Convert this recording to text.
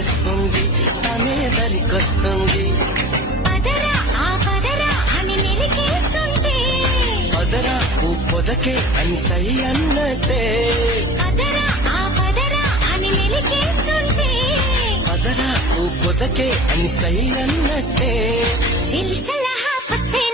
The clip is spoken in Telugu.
వేస్తుంది తనే దరికొస్తుంది పదరా ఆ పదరా అని మెలికేస్తుంటే పదరా ఓ పొదకే అని సై అన్నట్టే పదరా ఆ పదరా అని మెలికేస్తుంటే పదరా ఓ పొదకే అని సై అన్నట్టే చెలి సలహా పస్తే